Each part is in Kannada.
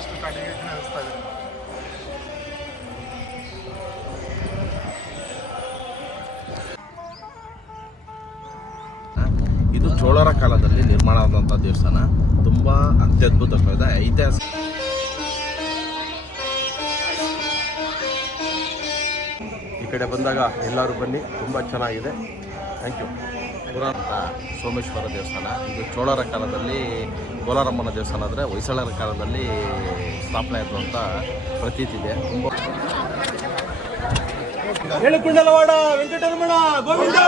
ಫಸ್ಟ್ ಕಡಿಮೆ ನಡೆಸ್ತಾ ಇದೆ. ಇದು ಚೋಳರ ಕಾಲದಲ್ಲಿ ನಿರ್ಮಾಣ ಆದಂಥ ದೇವಸ್ಥಾನ. ತುಂಬಾ ಅತ್ಯದ್ಭುತವಾದ ಐತಿಹಾಸಿಕ ಈ ಕಡೆ ಬಂದಾಗ ಎಲ್ಲರೂ ಬನ್ನಿ. ತುಂಬ ಚೆನ್ನಾಗಿದೆ. ಥ್ಯಾಂಕ್ ಯು ಪುರಾತನ ಸೋಮೇಶ್ವರ ದೇವಸ್ಥಾನ. ಇದು ಚೋಳರ ಕಾಲದಲ್ಲಿ ಕೋಲಾರಮ್ಮನ ದೇವಸ್ಥಾನ ಅಂದರೆ ಹೊಯ್ಸಳರ ಕಾಲದಲ್ಲಿ ಸ್ಥಾಪನೆ ಆಯಿತು ಅಂತ ಪ್ರತೀತಿ ಇದೆ. ತುಂಬ ಕುಂಡಲವಾಡ ವೆಂಕಟರಮಣ ಗೋವಿಂದ!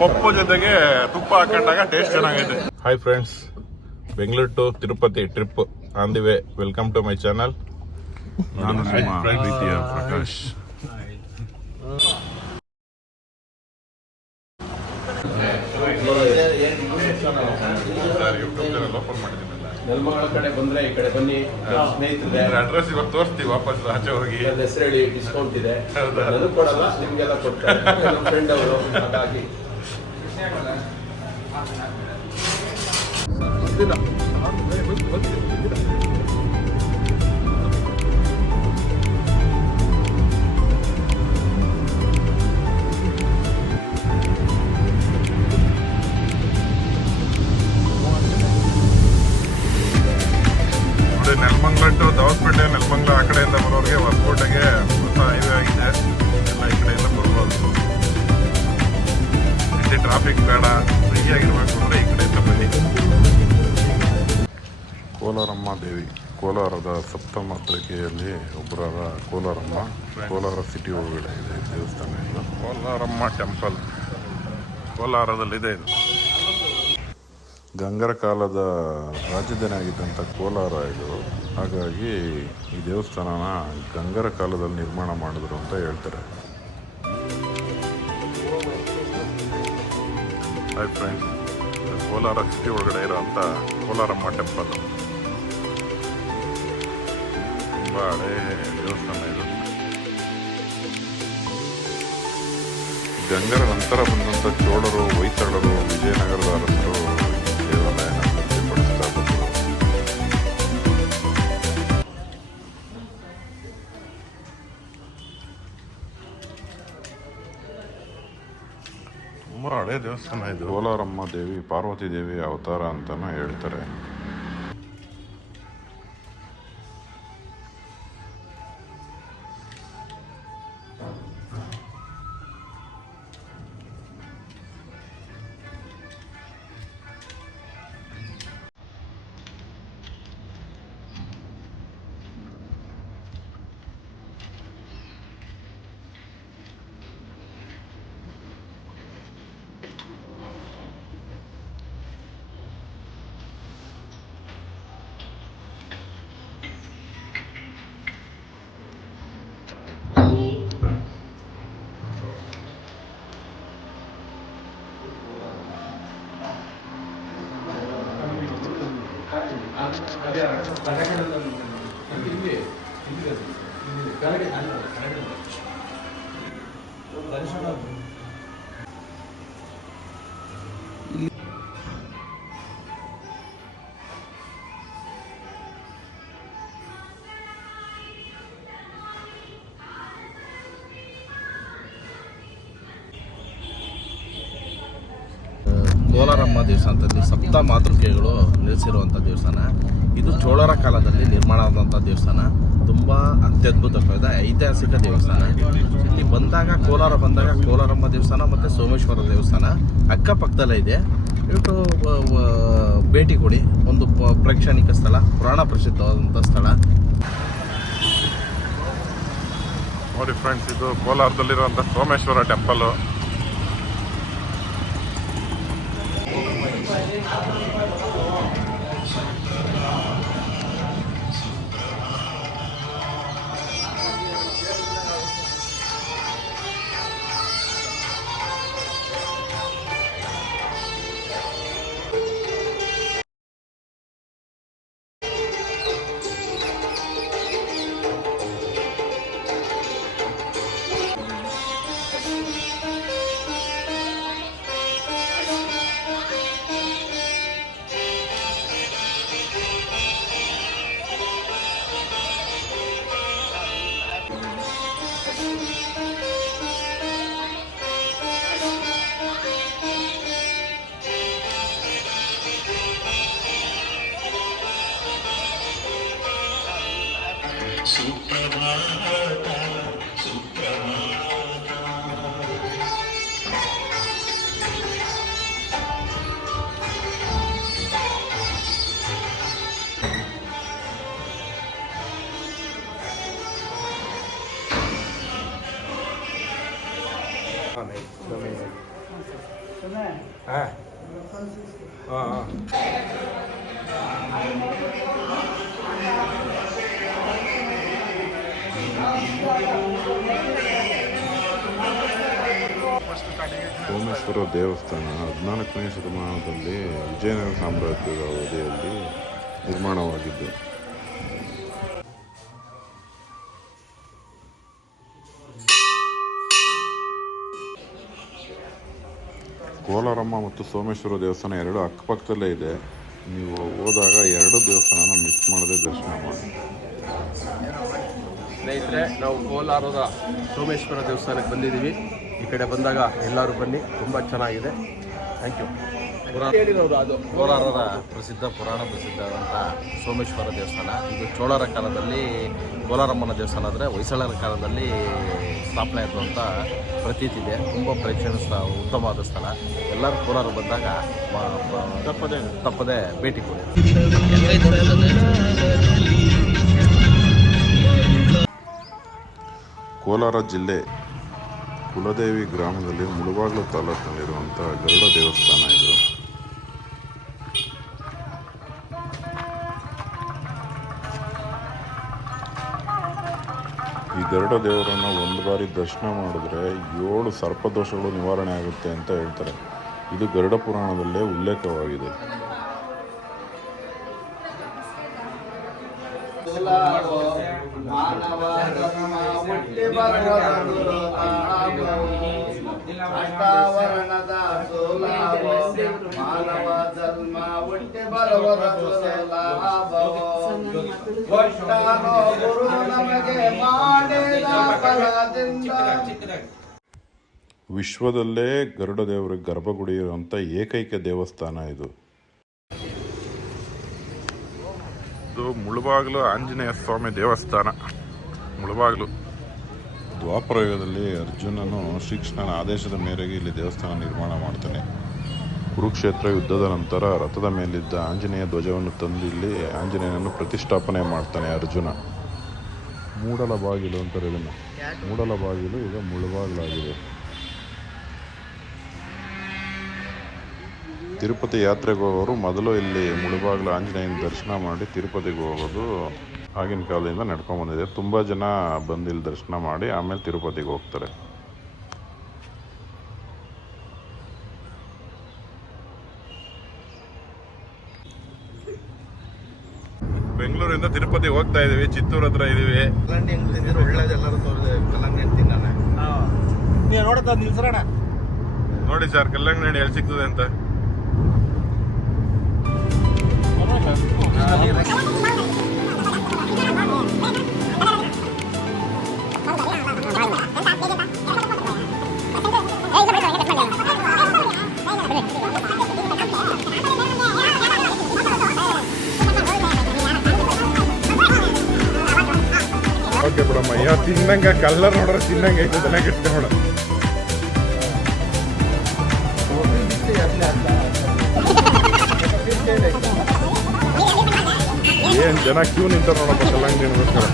ಪಪ್ಪು ಜೊತೆಗೆ ತುಪ್ಪ ಹಾಕೊಂಡಾಗ ಟೇಸ್ಟ್ ಚೆನ್ನಾಗಿದೆ hi friends Bengaluru to Tirupati trip on the way welcome to my channel ನಾನು ನಿಮ್ಮ ಪ್ರೀತಿಯ ಪ್ರಕಾಶ್. ಯೂಟ್ಯೂಬ್ ಚಾನಲ್ ಓಪನ್ ಮಾಡಿದ್ದೀನಲ್ಲ. ನೆಲಮಂಗಲ ಕಡೆ ಬಂದ್ರೆ ಈ ಕಡೆ ಬನ್ನಿ. ಸ್ನೇಹಿತರೆ. ಅಡ್ರೆಸ್ ಇವತ್ತು ತೋರಿಸ್ತೀವಿ ವಾಪಸ್ ಆಚೆ ಹೋಗಿ. ಹೆಸರು ಹೇಳಿ ಡಿಸ್ಕೌಂಟ್ ಇದೆ? ಕೊಡಲ್ಲ ನಿಮ್ಗೆಲ್ಲ ಕೊಡ್ತಾರೆ. ನಮ್ಮ ಫ್ರೆಂಡ್ ಅವರು ಹಾಗಾಗಿ. ನೋಡಿ, ನೆಲಮಂಗ್ಲ ದವಸ್ಪೇಟೆ ನೆಲಮಂಗ್ಲ ಆ ಕಡೆಯಿಂದ ಬರೋರಿಗೆ ಹೊಸಕೋಟೆಗೆ ಹೊಸ ಹೈವೇ ಆಗಿದೆ. ಈ ಕಡೆಯಿಂದ ಬರ್ಬೋದು. ಇಲ್ಲಿ ಟ್ರಾಫಿಕ್ ಬೇಡ. ಫ್ರೀ ಆಗಿರ್ಬೇಕು ಅಂದ್ರೆ ಈ ಕಡೆಯಿಂದ ಬನ್ನಿ. ಕೋಲಾರಮ್ಮ ದೇವಿ. ಕೋಲಾರದ ಸಪ್ತಮಾತೃಕೆಯಲ್ಲಿ ಒಬ್ಬರಾದ ಕೋಲಾರಮ್ಮ. ಕೋಲಾರ ಸಿಟಿ ಒಳಗಡೆ ಇದೆ ದೇವಸ್ಥಾನ ಇದು. ಕೋಲಾರಮ್ಮ ಟೆಂಪಲ್ ಕೋಲಾರದಲ್ಲಿದೆ ಇದು. ಗಂಗರ ಕಾಲದ ರಾಜಧಾನಿ ಆಗಿದ್ದಂಥ ಕೋಲಾರ ಇದು. ಹಾಗಾಗಿ ಈ ದೇವಸ್ಥಾನನ ಗಂಗರ ಕಾಲದಲ್ಲಿ ನಿರ್ಮಾಣ ಮಾಡಿದ್ರು ಅಂತ ಹೇಳ್ತಾರೆ. ಹಾಯ್ ಫ್ರೆಂಡ್ಸ್ ಕೋಲಾರ ಸಿಟಿ ಒಳಗಡೆ ಇರೋಂಥ ಕೋಲಾರಮ್ಮ ಟೆಂಪಲ್ ತುಂಬ ಹಳೇ ದೇವಸ್ಥಾನ ಇದು ನಂತರ ಬಂದಂಥ ಚೋಳರು ಹೊಯ್ಸಳರು ವಿಜಯನಗರದ ಅರಸರು ದೇವಾಲಯ ತುಂಬ ಹಳೆ ದೇವಸ್ಥಾನ ಇದು. ಕೋಲಾರಮ್ಮ ದೇವಿ, ಪಾರ್ವತಿ ದೇವಿ ಅವತಾರ ಅಂತಾನು ಹೇಳ್ತಾರೆ. ಕೋಲಾರಮ್ಮ ದೇವಸ್ಥಾನದಲ್ಲಿ ಸಪ್ತ ಮಾತೃಕೆಗಳು ನೆಲೆಸಿರುವಂಥ ದೇವಸ್ಥಾನ. ಇದು ಚೋಳರ ಕಾಲದಲ್ಲಿ ನಿರ್ಮಾಣ ಆದಂಥ ದೇವಸ್ಥಾನ. ತುಂಬ ಅತ್ಯದ್ಭುತವಾದ ಐತಿಹಾಸಿಕ ದೇವಸ್ಥಾನ. ಇಲ್ಲಿ ಬಂದಾಗ ಕೋಲಾರ ಬಂದಾಗ ಕೋಲಾರಮ್ಮ ದೇವಸ್ಥಾನ ಮತ್ತು ಸೋಮೇಶ್ವರ ದೇವಸ್ಥಾನ ಅಕ್ಕಪಕ್ಕದಲ್ಲೇ ಇದೆ. ಇಟ್ಟು ಭೇಟಿ ಕೊಡಿ. ಒಂದು ಪ್ರೇಕ್ಷಣಿಕ ಸ್ಥಳ, ಪುರಾಣ ಪ್ರಸಿದ್ಧವಾದಂಥ ಸ್ಥಳ. ನೋಡಿ ಫ್ರೆಂಡ್ಸ್ ಇದು ಕೋಲಾರದಲ್ಲಿರುವಂಥ ಸೋಮೇಶ್ವರ ಟೆಂಪಲ್ ಸೋಮೇಶ್ವರ ದೇವಸ್ಥಾನ, ಹದಿನಾಲ್ಕನೇ ಶತಮಾನದಲ್ಲಿ ವಿಜಯನಗರ ಸಾಮ್ರಾಜ್ಯದ ಅವಧಿಯಲ್ಲಿ ನಿರ್ಮಾಣವಾಗಿದ್ದು. ಕೋಲಾರಮ್ಮ ಮತ್ತು ಸೋಮೇಶ್ವರ ದೇವಸ್ಥಾನ ಎರಡು ಅಕ್ಕಪಕ್ಕದಲ್ಲೇ ಇದೆ. ನೀವು ಹೋದಾಗ ಎರಡು ದೇವಸ್ಥಾನನ ಮಿಸ್ ಮಾಡದೆ ದರ್ಶನ ಮಾಡಿ. ಸ್ನೇಹಿತರೆ, ನಾವು ಕೋಲಾರದ ಸೋಮೇಶ್ವರ ದೇವಸ್ಥಾನಕ್ಕೆ ಬಂದಿದ್ದೀವಿ. ಈ ಕಡೆ ಬಂದಾಗ ಎಲ್ಲರೂ ಬನ್ನಿ. ತುಂಬ ಚೆನ್ನಾಗಿದೆ. ಥ್ಯಾಂಕ್ ಯು ಅದು ಕೋಲಾರದ ಪ್ರಸಿದ್ಧ ಪುರಾಣ ಪ್ರಸಿದ್ಧವಾದಂಥ ಸೋಮೇಶ್ವರ ದೇವಸ್ಥಾನ. ಇದು ಚೋಳರ ಕಾಲದಲ್ಲಿ ಕೋಲಾರಮ್ಮನ ದೇವಸ್ಥಾನ ಅಂದರೆ ಹೊಯ್ಸಳರ ಕಾಲದಲ್ಲಿ ಸ್ಥಾಪನೆ ಆದಂಥ ಪ್ರತೀತಿ ಇದೆ. ತುಂಬ ಪ್ರೇಕ್ಷಣೀಯ ಸ್ಥಳ ಉತ್ತಮವಾದ ಸ್ಥಳ. ಎಲ್ಲರೂ ಕೋಲಾರ ಬಂದಾಗ ತಪ್ಪದೆ ತಪ್ಪದೆ ಭೇಟಿ ಕೊಡಿ. ಕೋಲಾರ ಜಿಲ್ಲೆ ಕುಲದೇವಿ ಗ್ರಾಮದಲ್ಲಿ ಮುಳುಬಾಗ್ಲು ತಾಲೂಕಿನಲ್ಲಿರುವಂಥ ಗರುಡ ದೇವಸ್ಥಾನ ಇದು. ಈ ಗರುಡ ದೇವರನ್ನು ಒಂದು ಬಾರಿ ದರ್ಶನ ಮಾಡಿದ್ರೆ ಏಳು ಸರ್ಪದೋಷಗಳು ನಿವಾರಣೆ ಆಗುತ್ತೆ ಅಂತ ಹೇಳ್ತಾರೆ. ಇದು ಗರುಡ ಪುರಾಣದಲ್ಲೇ ಉಲ್ಲೇಖವಾಗಿದೆ. ಮಾನವ ಅಷ್ಟಾವರಣದ ಸೋಲಾಭ ಮಾನವ ಜನ್ಮ ಒಟ್ಟೆ ಬರವರ ಸೋಲಾಭವ ಒಟ್ಟಾರೋ ಗುರು ನಮಗೆ ಮಾಡಿದ ಫಲದಿಂದ ವಿಶ್ವದಲ್ಲೇ ಗರುಡ ದೇವರ ಗರ್ಭಗುಡಿ ಇರುವಂಥ ಏಕೈಕ ದೇವಸ್ಥಾನ ಇದು. ಇದು ಮುಳುಬಾಗಿಲು ಆಂಜನೇಯ ಸ್ವಾಮಿ ದೇವಸ್ಥಾನ. ಮುಳುಬಾಗಿಲು. ದ್ವಾಪರಯುಗದಲ್ಲಿ ಅರ್ಜುನನು ಶ್ರೀಕೃಷ್ಣನ ಆದೇಶದ ಮೇರೆಗೆ ಇಲ್ಲಿ ದೇವಸ್ಥಾನ ನಿರ್ಮಾಣ ಮಾಡ್ತಾನೆ. ಕುರುಕ್ಷೇತ್ರ ಯುದ್ಧದ ನಂತರ ರಥದ ಮೇಲಿದ್ದ ಆಂಜನೇಯ ಧ್ವಜವನ್ನು ತಂದು ಇಲ್ಲಿ ಆಂಜನೇಯನನ್ನು ಪ್ರತಿಷ್ಠಾಪನೆ ಮಾಡ್ತಾನೆ ಅರ್ಜುನ. ಮೂಡಲ ಬಾಗಿಲು ಅಂತಾರೆ ಇದನ್ನು. ಮೂಡಲ ಬಾಗಿಲು ಈಗ ಮುಳುಬಾಗಿಲಾಗಿದೆ. ತಿರುಪತಿ ಯಾತ್ರೆಗೆ ಹೋಗೋರು ಮೊದಲು ಇಲ್ಲಿ ಮುಳುಬಾಗಿಲು ಆಂಜನೇಯನ ದರ್ಶನ ಮಾಡಿ ತಿರುಪತಿಗೆ ಹೋಗೋದು ಆಗಿನ ಕಾಲದಿಂದ ನಡ್ಕೊಂಡು ಬಂದಿದೆ. ತುಂಬ ಜನ ಬಂದು ಇಲ್ಲಿ ದರ್ಶನ ಮಾಡಿ ಆಮೇಲೆ ತಿರುಪತಿಗೆ ಹೋಗ್ತಾರೆ. ಬೆಂಗಳೂರಿಂದ ತಿರುಪತಿ ಹೋಗ್ತಾ ಇದೀವಿ ಚಿತ್ತೂರ್ ಹತ್ರ ಇದೀವಿ. ಕಲ್ಲಂಗಡಿ ಹೆಂಗ್ ತಿಂದಿರೋ ಒಳ್ಳೇದೆಲ್ಲರೂ ತೋರಿದೆ ಕಲ್ಲಂಗಡಿ ಹಣ್ಣು ತಿನ್ನಾನೆ ನೀವು ನೋಡುತ್ತ ನಿಲ್ಸೋಣ. ನೋಡಿ ಸರ್ ಕಲ್ಲಂಗಡಿ ಎಲ್ಲಿ ಸಿಗ್ತದೆ ಅಂತ. ಓಕೆ ಬಿಡಮ್ಮ. ಯಾವ ತಿನ್ನಂಗ ಕಲ್ಲರ್ ನೋಡ್ರೆ ತಿನ್ನಂಗ ಐತೆ ತಲೆ ಕೆಟ್ಟ ಏನ್ ಜನ ಕ್ಯೂ ನಿಂತ ನೋಡಪ್ಪ, ಕಲ್ಲಂಗಡಿ ಅನ್ಬೇಕಾರ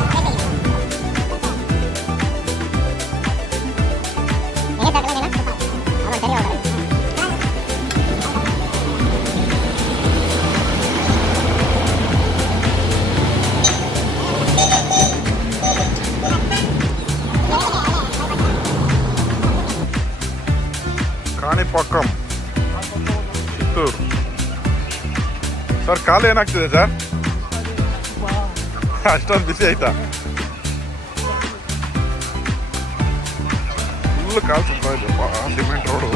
ಕಾಲು ಏನಾಗ್ತಿದೆ ಸರ್? ಅಷ್ಟೊಂದು ಬಿಸಿ ಆಯ್ತಾ? ಫುಲ್ ಕಾಲು ತುಂಬ ಇದೆಯಪ್ಪ ಸಿಮೆಂಟ್ ರೋಡು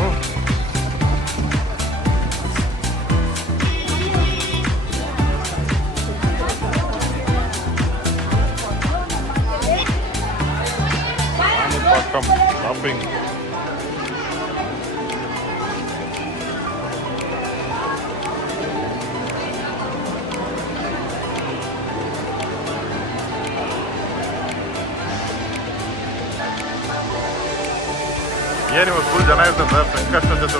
ಶಾಪಿಂಗ್ ಏನು ಇವತ್ತು ಫುಲ್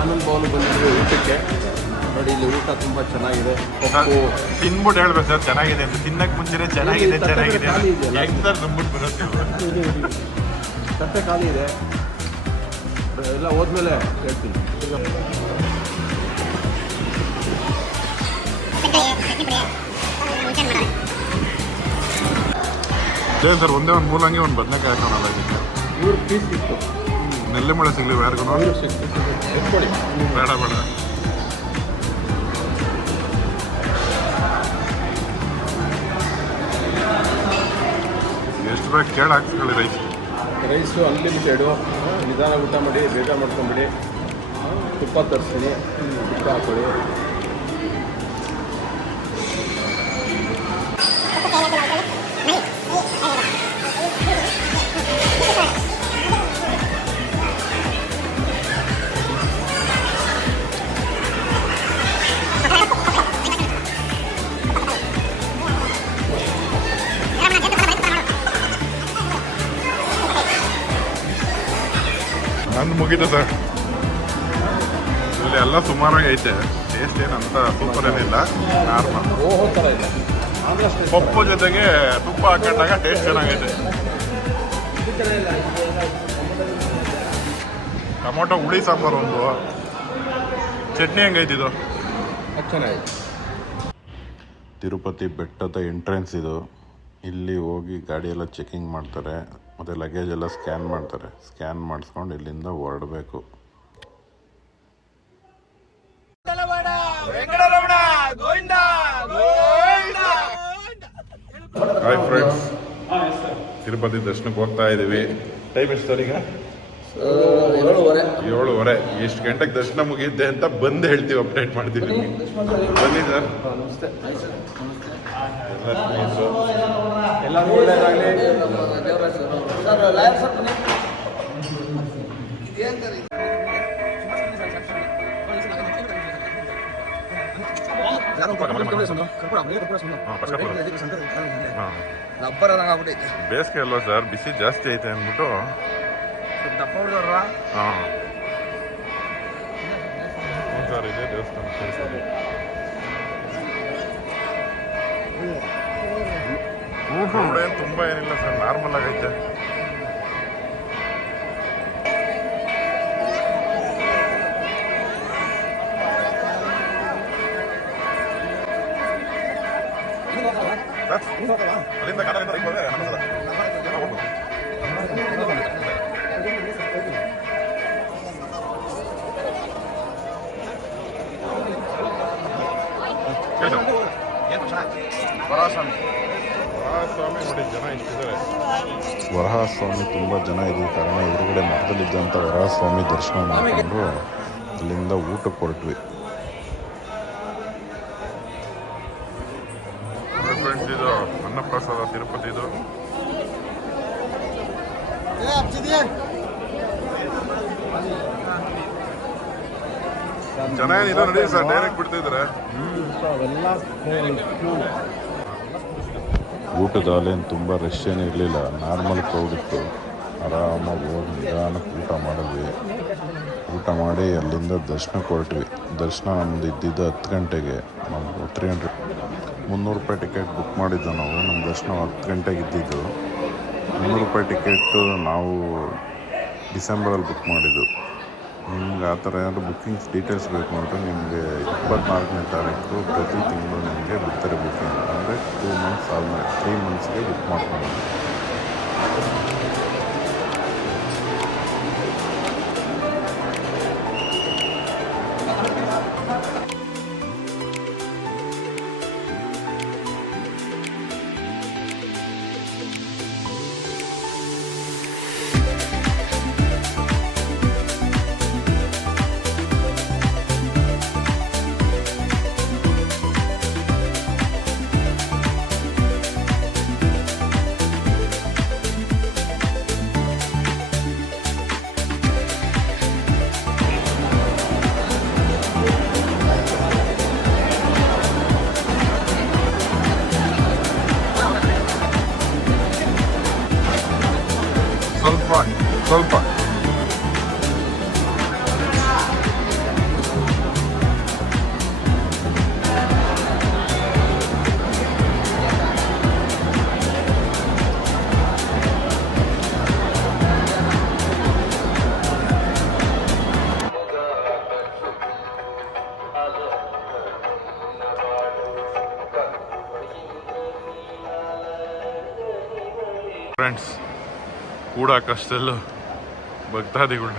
ಆನಂದ್ ಭವನ್ ಬಂದಿದ್ದೀವಿ ಊಟಕ್ಕೆ ನೋಡಿ ಇಲ್ಲಿ ಊಟ ತುಂಬ ಚೆನ್ನಾಗಿದೆ. ಪಪ್ಪು. ತಿನ್ಬಿಟ್ಟು ಹೇಳ್ಬೇಕು ಸರ್ ಚೆನ್ನಾಗಿದೆ ತಿನ್ನಕ್ಕೆ ಮುಂಚೆ ಮುಂಚೆನೆ ಚೆನ್ನಾಗಿದೆ ಚೆನ್ನಾಗಿದೆ ಖಾಲಿ ಇದೆಯಲ್ಲ? ಹೆಂಗ್ ಸರ್ ನಂಬಿಟ್ಟು ಬರುತ್ತೆ ತಟ್ಟೆ ಖಾಲಿ ಇದೆ. ಎಲ್ಲ ಹೋದ್ಮೇಲೆ ಹೇಳ್ತೀನಿ. ಏನು ಸರ್ ಒಂದೇ ಒಂದು ಮೂಲಂಗಿ ಒಂದು ಬದನೆಕಾಯಿ ಹಾಕೋಣಲ್ಲ ಇದಕ್ಕೆ? ಇವ್ರ ಪೀಸ್ ನೆಲ್ಲೆ ಮಳೆ ಸಿಗ್ಲಿ ಯಾರಿಗೂ ಸಿಗ್ತೀವಿ ಸಿಕ್ತು ಎತ್ಕೊಳ್ಳಿ ಬೇಡ ಬೇಡ. ಎಷ್ಟು ಬೇಕು ಕೇಳ ಹಾಕ್ಸ್ಕೊಳ್ಳಿ ರೈಸ್ ರೈಸು ಅನ್ಲಿಮಿಟೆಡು ನಿಧಾನ ಊಟ ಮಾಡಿ, ಬೇಗ ಮಾಡ್ಕೊಂಬಿಡಿ. ತುಪ್ಪ ತರಿಸ್ತೀನಿ. ತುಪ್ಪ ಹಾಕೊಳ್ಳಿ ಮುಗೀತು ಸರ್. ಇಲ್ಲಿ ಎಲ್ಲ ಸುಮಾರಾಗಿ ಐತೆ. ಟೇಸ್ಟ್ ಏನಂತ ಸೂಪರ್ ಏನಿಲ್ಲ ನಾರ್ಮಲ್ ಪಪ್ಪು ಜೊತೆಗೆ ತುಪ್ಪ ಹಾಕೊಂಡಾಗ ಟೇಸ್ಟ್ ಚೆನ್ನಾಗೈತೆ. ಟೊಮೊಟೊ, ಹುಳಿ ಸಾಂಬಾರು ಒಂದು. ಚಟ್ನಿ ಹೆಂಗೈತೆ ಇದು? ತಿರುಪತಿ ಬೆಟ್ಟದ ಎಂಟ್ರೆನ್ಸ್ ಇದು. ಇಲ್ಲಿ ಹೋಗಿ ಗಾಡಿಯೆಲ್ಲ ಚೆಕಿಂಗ್ ಮಾಡ್ತಾರೆ. ಮತ್ತು ಲಗೇಜ್ ಎಲ್ಲ ಸ್ಕ್ಯಾನ್ ಮಾಡ್ತಾರೆ. ಸ್ಕ್ಯಾನ್ ಮಾಡಿಸ್ಕೊಂಡು ಇಲ್ಲಿಂದ ಹೊರಡಬೇಕು. ಹಾಯ್ ಫ್ರೆಂಡ್ಸ್ ತಿರುಪತಿ ದರ್ಶನಕ್ಕೆ ಹೋಗ್ತಾ ಇದ್ದೀವಿ ಟೈಮ್ ಎಷ್ಟು ಸರ್ ಈಗ? ಏಳುವರೆ. ಏಳುವರೆ. ಎಷ್ಟು ಗಂಟೆಗೆ ದರ್ಶನ ಮುಗಿಯುತ್ತೆ ಅಂತ ಬಂದು ಹೇಳ್ತೀವಿ ಅಪ್ಡೇಟ್ ಮಾಡ್ತೀವಿ ನಿಮಗೆ. ಬನ್ನಿ ಸರ್. ನಮಸ್ತೆ ಎಲ್ಲ ಸರ್ ಎಲ್ಲರಿಗೂ ಒಳ್ಳೇದಾಗಲಿ ಹಾಂ ಬೇಸಿಗೆ ಅಲ್ವಾ ಸರ್? ಬಿಸಿ ಜಾಸ್ತಿ ಐತೆ ಅಂದ್ಬಿಟ್ಟು ಹಾಂ ಸರ್ ಇದೆ ದೇವಸ್ಥಾನ ತೋರಿಸೋದು ರೋಡ್ ಏನು ತುಂಬ ಏನಿಲ್ಲ ಸರ್ ನಾರ್ಮಲ್ ಆಗೈತೆ ಅಲ್ಲಿಂದ ಕನ್ನಡದಿಂದ ವರಹಾಸ್ವಾಮಿ ತುಂಬ ಜನ ಇದ್ದ ಕಾರಣ ಎದುರುಗಡೆ ಮಠದಲ್ಲಿದ್ದಂಥ ವರಹಾಸ್ವಾಮಿ ದರ್ಶನ ಮಾಡಿಕೊಂಡು ಅಲ್ಲಿಂದ ಊಟಕ್ಕೆ ಹೊರಟ್ವಿ ಫ್ರೆಂಡ್ಸ್ ಇದು ಅನ್ನಪ್ರಸಾದ ತಿರುಪತಿದು ಜನ ಏನಿಲ್ಲ ನೋಡಿ ಸರ್ ಡೈರೆಕ್ಟ್ ಬಿಡ್ತಿದ್ದಾರೆ ಊಟದ ಅಲ್ಲೇನು ತುಂಬ ರಶ್ ಏನು ಇರಲಿಲ್ಲ. ನಾರ್ಮಲ್ ಕ್ರೌಡ್ ಇತ್ತು ಆರಾಮಾಗಿ ಹೋಗಿ ನಿಧಾನಕ್ಕೆ ಊಟ ಮಾಡಿದ್ವಿ. ಊಟ ಮಾಡಿ ಅಲ್ಲಿಂದ ದರ್ಶನ ಕೊರಟ್ವಿ ದರ್ಶನ ನಮ್ದು ಇದ್ದಿದ್ದು ಹತ್ತು ಗಂಟೆಗೆ. ನಾವು ತ್ರೀ ಹಂಡ್ರೆಡ್ ಮುನ್ನೂರು ರೂಪಾಯಿ ಟಿಕೆಟ್ ಬುಕ್ ಮಾಡಿದ್ದು ನಾವು. ನಮ್ಮ ದರ್ಶನ ಹತ್ತು ಗಂಟೆಗೆ ಇದ್ದಿದ್ದು. ಮುನ್ನೂರು ರೂಪಾಯಿ ಟಿಕೆಟ್ ನಾವು ಡಿಸೆಂಬರಲ್ಲಿ ಬುಕ್ ಮಾಡಿದ್ದು. ನಿಮ್ಗೆ ಆ ಥರ ಏನಾದರೂ ಬುಕ್ಕಿಂಗ್ಸ್ ಡೀಟೇಲ್ಸ್ ಬೇಕು ಅಂದರೆ ನಿಮಗೆ ಇಪ್ಪತ್ನಾಲ್ಕನೇ ತಾರೀಕು ಪ್ರತಿ ತಿಂಗಳು ನಿಮಗೆ ಬಿಡ್ತಾರೆ ಬುಕ್ಕಿಂಗ್ ಅಂದರೆ ಟೂ ಮಂತ್ಸ್ ಆದಮೇಲೆ ತ್ರೀ ಮಂತ್ಸ್ಗೆ ಬುಕ್ ಮಾಡ್ಕೊಂಡು ಕೂಡಕ್ಕಷ್ಟೆಲ್ಲೂ ಭಕ್ತಾದಿಗಳು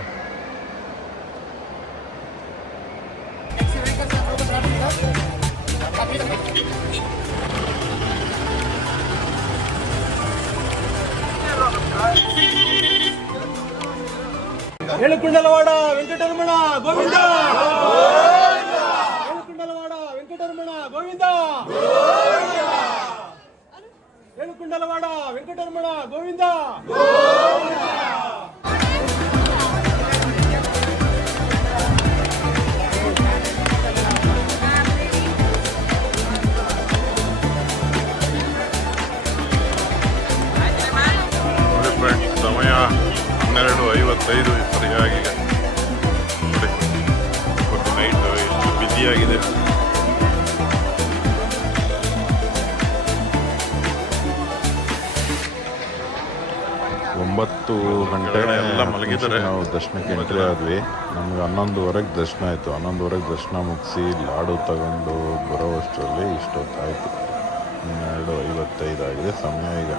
ಏಳುಕುಂಡಲವಾಡ ವೆಂಕಟರಮಣ ಗೋವಿಂದ ಏಳುಕುಂಡಲವಾಡ ವೆಂಕಟರಮಣ ಗೋವಿಂದ ಏಳುಕುಂಡಲವಾಡ ವೆಂಕಟರಮಣ ಗೋವಿಂದ. ಸಮಯ ಹನ್ನೆರಡು ಐವತ್ತೈದು ಸರಿಯಾಗಿ. ನೋಡಿ ಇವತ್ತು ನೈಟ್ ಎಷ್ಟು ಬ್ಯುಸಿಯಾಗಿದೆ ಒಂಬತ್ತು ಗಂಟೆ ಎಲ್ಲ ನಾವು ದರ್ಶನಕ್ಕೆ ಎಂಟ್ರಿ ಆದ್ವಿ ನಮ್ಗೆ ಹನ್ನೊಂದುವರೆಗೆ ದರ್ಶನ ಆಯಿತು. ಹನ್ನೊಂದುವರೆಗೆ ದರ್ಶನ ಮುಗಿಸಿ ಲಾಡು ತಗೊಂಡು ಬರೋವಷ್ಟರಲ್ಲಿ ಇಷ್ಟೊತ್ತಾಯಿತು. ಹನ್ನೆರಡು ಐವತ್ತೈದು ಆಗಿದೆ ಸಮಯ ಈಗ.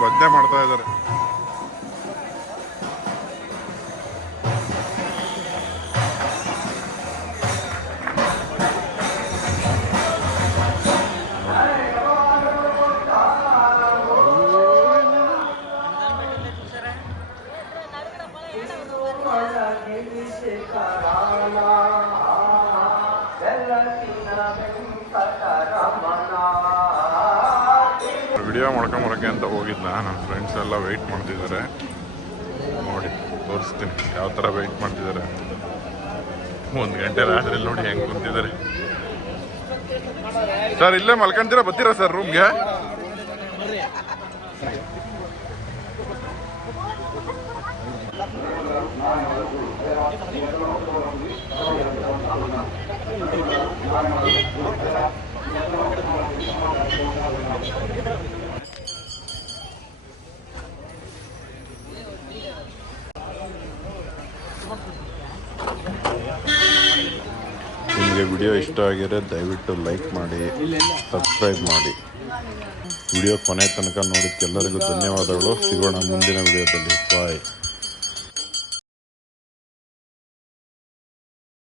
ಭಜನೆ ಮಾಡ್ತಾ ಇದ್ದಾರೆ ಒಂದು ಗಂಟೆ ರಾತ್ರಿ ನೋಡಿ ಹೆಂಗೆ ಕುಂತಿದ್ದಾರೆ ಸರ್ ಇಲ್ಲೇ ಮಲ್ಕೊಂತೀರಾ? ಬರ್ತೀರಾ ಸರ್ ರೂಮ್ಗೆ ನಿಮಗೆ ವಿಡಿಯೋ ಇಷ್ಟ ಆಗಿದ್ರೆ ದಯವಿಟ್ಟು ಲೈಕ್ ಮಾಡಿ, ಸಬ್ಸ್ಕ್ರೈಬ್ ಮಾಡಿ. ವಿಡಿಯೋ ಕೊನೆ ತನಕ ನೋಡಿದ್ದಕ್ಕೆಲ್ಲರಿಗೂ ಧನ್ಯವಾದಗಳು. ಸಿಗೋಣ ಮುಂದಿನ ವಿಡಿಯೋದಲ್ಲಿ. ಬಾಯ್.